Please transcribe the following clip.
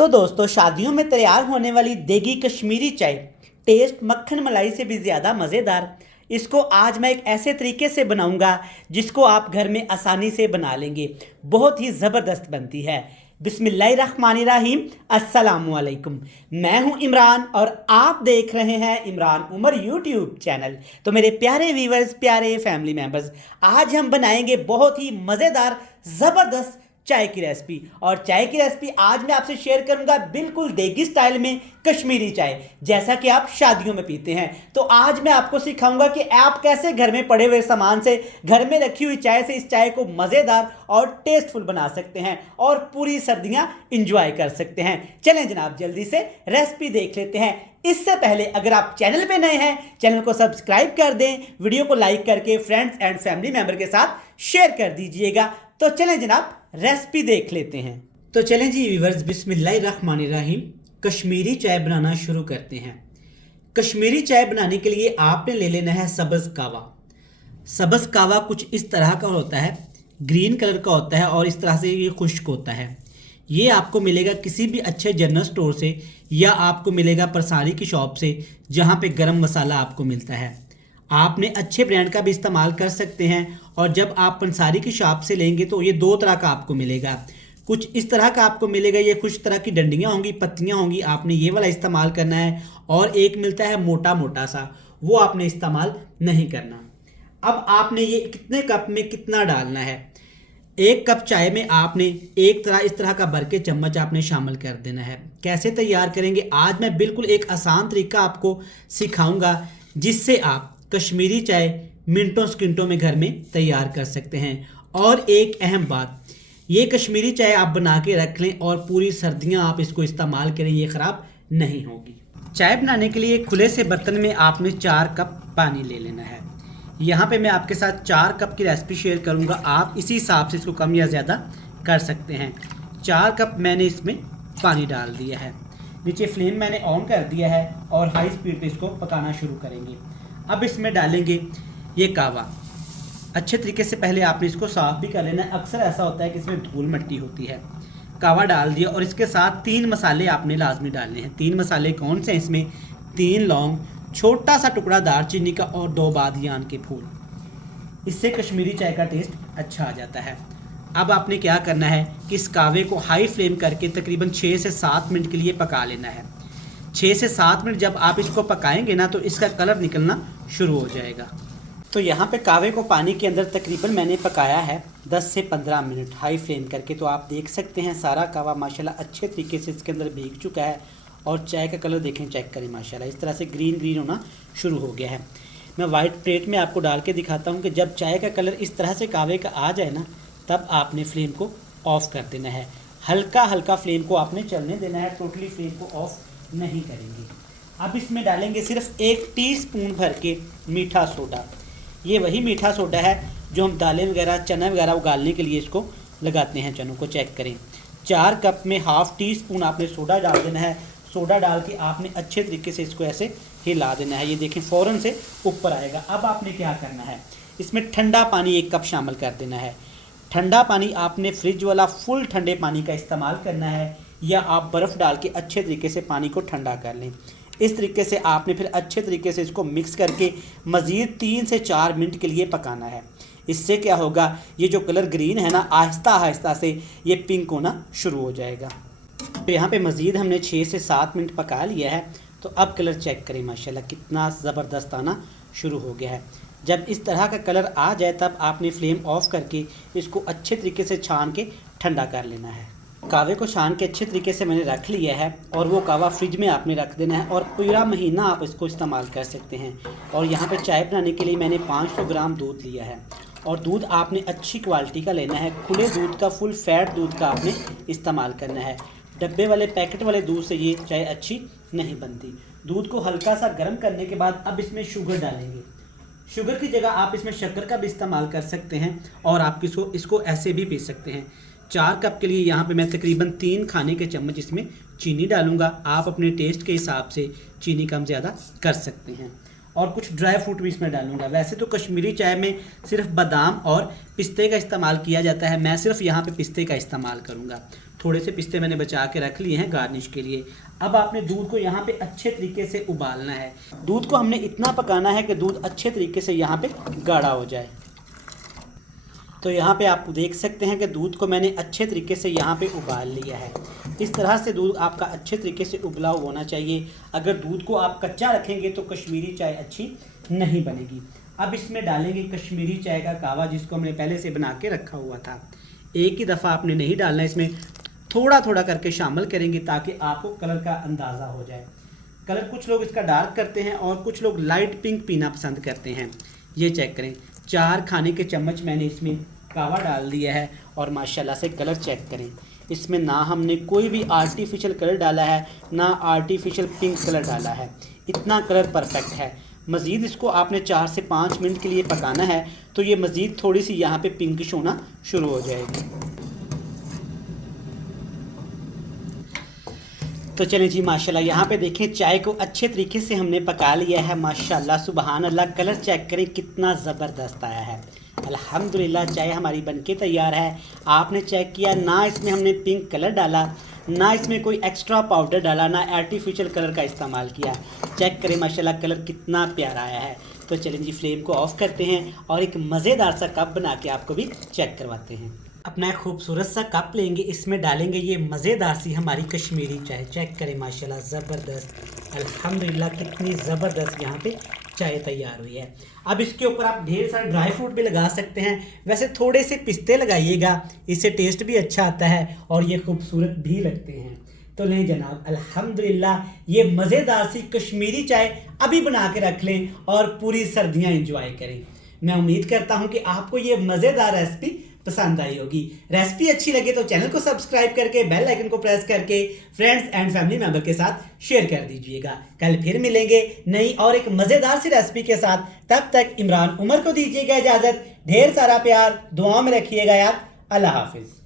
तो दोस्तों, शादियों में तैयार होने वाली देगी कश्मीरी चाय टेस्ट मक्खन मलाई से भी ज़्यादा मज़ेदार। इसको आज मैं एक ऐसे तरीके से बनाऊंगा जिसको आप घर में आसानी से बना लेंगे। बहुत ही ज़बरदस्त बनती है। बिस्मिल्लाहिर्रहमानिर्रहीम, अस्सलामुअलैकुम। मैं हूं इमरान और आप देख रहे हैं इमरान उमर यूट्यूब चैनल। तो मेरे प्यारे व्यूवर्स, प्यारे फैमिली मेम्बर्स, आज हम बनाएंगे बहुत ही मज़ेदार ज़बरदस्त चाय की रेसिपी। और चाय की रेसिपी आज मैं आपसे शेयर करूंगा बिल्कुल देगी स्टाइल में कश्मीरी चाय, जैसा कि आप शादियों में पीते हैं। तो आज मैं आपको सिखाऊंगा कि आप कैसे घर में पड़े हुए सामान से, घर में रखी हुई चाय से इस चाय को मज़ेदार और टेस्टफुल बना सकते हैं और पूरी सर्दियां इंजॉय कर सकते हैं। चलें जनाब, जल्दी से रेसिपी देख लेते हैं। इससे पहले अगर आप चैनल पे नए हैं, चैनल को सब्सक्राइब कर दें, वीडियो को लाइक करके फ्रेंड्स एंड फैमिली मेंबर के साथ शेयर कर दीजिएगा। तो चलें जनाब, रेसिपी देख लेते हैं। तो चलें जी व्यूअर्स, बिस्मिल्लाहिर्रहमानिर्रहीम, कश्मीरी चाय बनाना शुरू करते हैं। कश्मीरी चाय बनाने के लिए आपने ले लेना है सब्ज़ कावा। सब्ज़ कावा कुछ इस तरह का होता है, ग्रीन कलर का होता है और इस तरह से ये खुश्क होता है। ये आपको मिलेगा किसी भी अच्छे जनरल स्टोर से या आपको मिलेगा परसारी की शॉप से, जहाँ पे गरम मसाला आपको मिलता है। आपने अच्छे ब्रांड का भी इस्तेमाल कर सकते हैं। और जब आप पंसारी की शॉप से लेंगे तो ये दो तरह का आपको मिलेगा। कुछ इस तरह का आपको मिलेगा, ये कुछ तरह की डंडियाँ होंगी, पत्तियाँ होंगी, आपने ये वाला इस्तेमाल करना है। और एक मिलता है मोटा मोटा सा, वो आपने इस्तेमाल नहीं करना। अब आपने ये कितने कप में कितना डालना है। एक कप चाय में आपने इस तरह का भर के चम्मच आपने शामिल कर देना है। कैसे तैयार करेंगे, आज मैं बिल्कुल एक आसान तरीका आपको सिखाऊंगा जिससे आप कश्मीरी चाय मिनटों सेकंडों में घर में तैयार कर सकते हैं। और एक अहम बात, ये कश्मीरी चाय आप बना के रख लें और पूरी सर्दियां आप इसको इस्तेमाल करें, ये ख़राब नहीं होगी। चाय बनाने के लिए खुले से बर्तन में आपने 4 कप पानी ले लेना है। यहाँ पे मैं आपके साथ 4 कप की रेसिपी शेयर करूँगा, आप इसी हिसाब से इसको कम या ज़्यादा कर सकते हैं। 4 कप मैंने इसमें पानी डाल दिया है। नीचे फ्लेम मैंने ऑन कर दिया है और हाई स्पीड पे इसको पकाना शुरू करेंगे। अब इसमें डालेंगे ये कावा। अच्छे तरीके से पहले आपने इसको साफ़ भी कर लेना है, अक्सर ऐसा होता है कि इसमें धूल मिट्टी होती है। कावा डाल दिया और इसके साथ 3 मसाले आपने लाजमी डालने हैं। 3 मसाले कौन से हैं इसमें? 3 लौंग, छोटा सा टुकड़ा दालचीनी का और 2 बादियान के फूल। इससे कश्मीरी चाय का टेस्ट अच्छा आ जाता है। अब आपने क्या करना है कि इस कावे को हाई फ्लेम करके तकरीबन 6 से 7 मिनट के लिए पका लेना है। 6 से 7 मिनट जब आप इसको पकाएंगे ना, तो इसका कलर निकलना शुरू हो जाएगा। तो यहाँ पे कावे को पानी के अंदर तकरीबन मैंने पकाया है 10 से 15 मिनट हाई फ्लेम करके। तो आप देख सकते हैं सारा कावा माशाल्लाह अच्छे तरीके से इसके अंदर भीग चुका है। और चाय का कलर देखें, चेक करें, माशाल्लाह इस तरह से ग्रीन ग्रीन होना शुरू हो गया है। मैं वाइट प्लेट में आपको डाल के दिखाता हूँ कि जब चाय का कलर इस तरह से कावे का आ जाए ना, तब आपने फ्लेम को ऑफ़ कर देना है। हल्का हल्का फ्लेम को आपने चलने देना है, टोटली फ्लेम को ऑफ़ नहीं करेंगे। अब इसमें डालेंगे सिर्फ 1 टीस्पून भर के मीठा सोडा। ये वही मीठा सोडा है जो हम दालें वगैरह, चना वगैरह उगालने के लिए इसको लगाते हैं। चनों को चेक करें। 4 कप में हाफ़ टी-स्पून आपने सोडा डाल देना है। सोडा डाल के आपने अच्छे तरीके से इसको ऐसे हिला देना है। ये देखें फ़ौरन से ऊपर आएगा। अब आपने क्या करना है, इसमें ठंडा पानी 1 कप शामिल कर देना है। ठंडा पानी आपने फ्रिज वाला फुल ठंडे पानी का इस्तेमाल करना है, या आप बर्फ़ डाल के अच्छे तरीके से पानी को ठंडा कर लें। इस तरीके से आपने फिर अच्छे तरीके से इसको मिक्स करके मज़ीद 3 से 4 मिनट के लिए पकाना है। इससे क्या होगा, ये जो कलर ग्रीन है ना, आहिस्ता आहिस्ता से ये पिंक होना शुरू हो जाएगा। तो यहाँ पे मज़ीद हमने 6 से 7 मिनट पका लिया है। तो अब कलर चेक करें, माशाल्लाह कितना ज़बरदस्त आना शुरू हो गया है। जब इस तरह का कलर आ जाए तब आपने फ्लेम ऑफ़ करके इसको अच्छे तरीके से छान के ठंडा कर लेना है। कावे को छान के अच्छे तरीके से मैंने रख लिया है और वो कावा फ्रिज में आपने रख देना है और पूरा महीना आप इसको इस्तेमाल कर सकते हैं। और यहाँ पे चाय बनाने के लिए मैंने 500 ग्राम दूध लिया है। और दूध आपने अच्छी क्वालिटी का लेना है, खुले दूध का, फुल फैट दूध का आपने इस्तेमाल करना है। डब्बे वाले, पैकेट वाले दूध से ये चाय अच्छी नहीं बनती। दूध को हल्का सा गर्म करने के बाद अब इसमें शुगर डालेंगे। शुगर की जगह आप इसमें शक्कर का भी इस्तेमाल कर सकते हैं और आप इसको ऐसे भी पी सकते हैं। 4 कप के लिए यहाँ पे मैं तकरीबन 3 खाने के चम्मच इसमें चीनी डालूंगा। आप अपने टेस्ट के हिसाब से चीनी कम ज़्यादा कर सकते हैं। और कुछ ड्राई फ्रूट भी इसमें डालूंगा। वैसे तो कश्मीरी चाय में सिर्फ बादाम और पिस्ते का इस्तेमाल किया जाता है, मैं सिर्फ यहाँ पे पिस्ते का इस्तेमाल करूँगा। थोड़े से पिस्ते मैंने बचा के रख लिए हैं गार्निश के लिए। अब आपने दूध को यहाँ पे अच्छे तरीके से उबालना है। दूध को हमने इतना पकाना है कि दूध अच्छे तरीके से यहाँ पे गाढ़ा हो जाए। तो यहाँ पे आप देख सकते हैं कि दूध को मैंने अच्छे तरीके से यहाँ पे उबाल लिया है। इस तरह से दूध आपका अच्छे तरीके से उबला होना चाहिए। अगर दूध को आप कच्चा रखेंगे तो कश्मीरी चाय अच्छी नहीं बनेगी। अब इसमें डालेंगे कश्मीरी चाय का कावा, जिसको हमने पहले से बना के रखा हुआ था। एक ही दफ़ा आपने नहीं डालना, इसमें थोड़ा थोड़ा करके शामिल करेंगे ताकि आपको कलर का अंदाज़ा हो जाए। कलर कुछ लोग इसका डार्क करते हैं और कुछ लोग लाइट पिंक पीना पसंद करते हैं। ये चेक करें, 4 खाने के चम्मच मैंने इसमें कावा डाल दिया है और माशाल्लाह से कलर चेक करें। इसमें ना हमने कोई भी आर्टिफिशियल कलर डाला है, ना आर्टिफिशियल पिंक कलर डाला है। इतना कलर परफेक्ट है। मज़ीद इसको आपने 4 से 5 मिनट के लिए पकाना है, तो ये मज़ीद थोड़ी सी यहाँ पे पिंकिश होना शुरू हो जाएगी। तो चलें जी, माशाल्लाह यहाँ पे देखें चाय को अच्छे तरीके से हमने पका लिया है। माशाल्लाह सुबहान अल्लाह, कलर चेक करें कितना ज़बरदस्त आया है। अल्हम्दुलिल्लाह चाय हमारी बनके तैयार है। आपने चेक किया, ना इसमें हमने पिंक कलर डाला, ना इसमें कोई एक्स्ट्रा पाउडर डाला, ना आर्टिफिशियल कलर का इस्तेमाल किया। चेक करें माशाल्लाह कलर कितना प्यारा आया है। तो चलें जी, फ्लेम को ऑफ़ करते हैं और एक मज़ेदार सा कप बना के आपको भी चेक करवाते हैं। अपना एक खूबसूरत सा कप लेंगे, इसमें डालेंगे ये मज़ेदार सी हमारी कश्मीरी चाय। चेक करें माशाल्लाह ज़बरदस्त, अल्हम्दुलिल्लाह कितनी ज़बरदस्त यहाँ पे चाय तैयार हुई है। अब इसके ऊपर आप ढेर सारे ड्राई फ्रूट भी लगा सकते हैं। वैसे थोड़े से पिस्ते लगाइएगा, इससे टेस्ट भी अच्छा आता है और ये खूबसूरत भी लगते हैं। तो नहीं जनाब, अल्हम्दुलिल्लाह ये मज़ेदार सी कश्मीरी चाय अभी बना के रख लें और पूरी सर्दियाँ एंजॉय करें। मैं उम्मीद करता हूँ कि आपको ये मज़ेदार रेसिपी पसंद आई होगी। रेसिपी अच्छी लगे तो चैनल को सब्सक्राइब करके बेल आइकन को प्रेस करके फ्रेंड्स एंड फैमिली मेंबर के साथ शेयर कर दीजिएगा। कल फिर मिलेंगे नई और एक मज़ेदार सी रेसिपी के साथ। तब तक इमरान उमर को दीजिएगा इजाज़त। ढेर सारा प्यार, दुआ में रखिएगा यार। अल्लाह हाफिज़।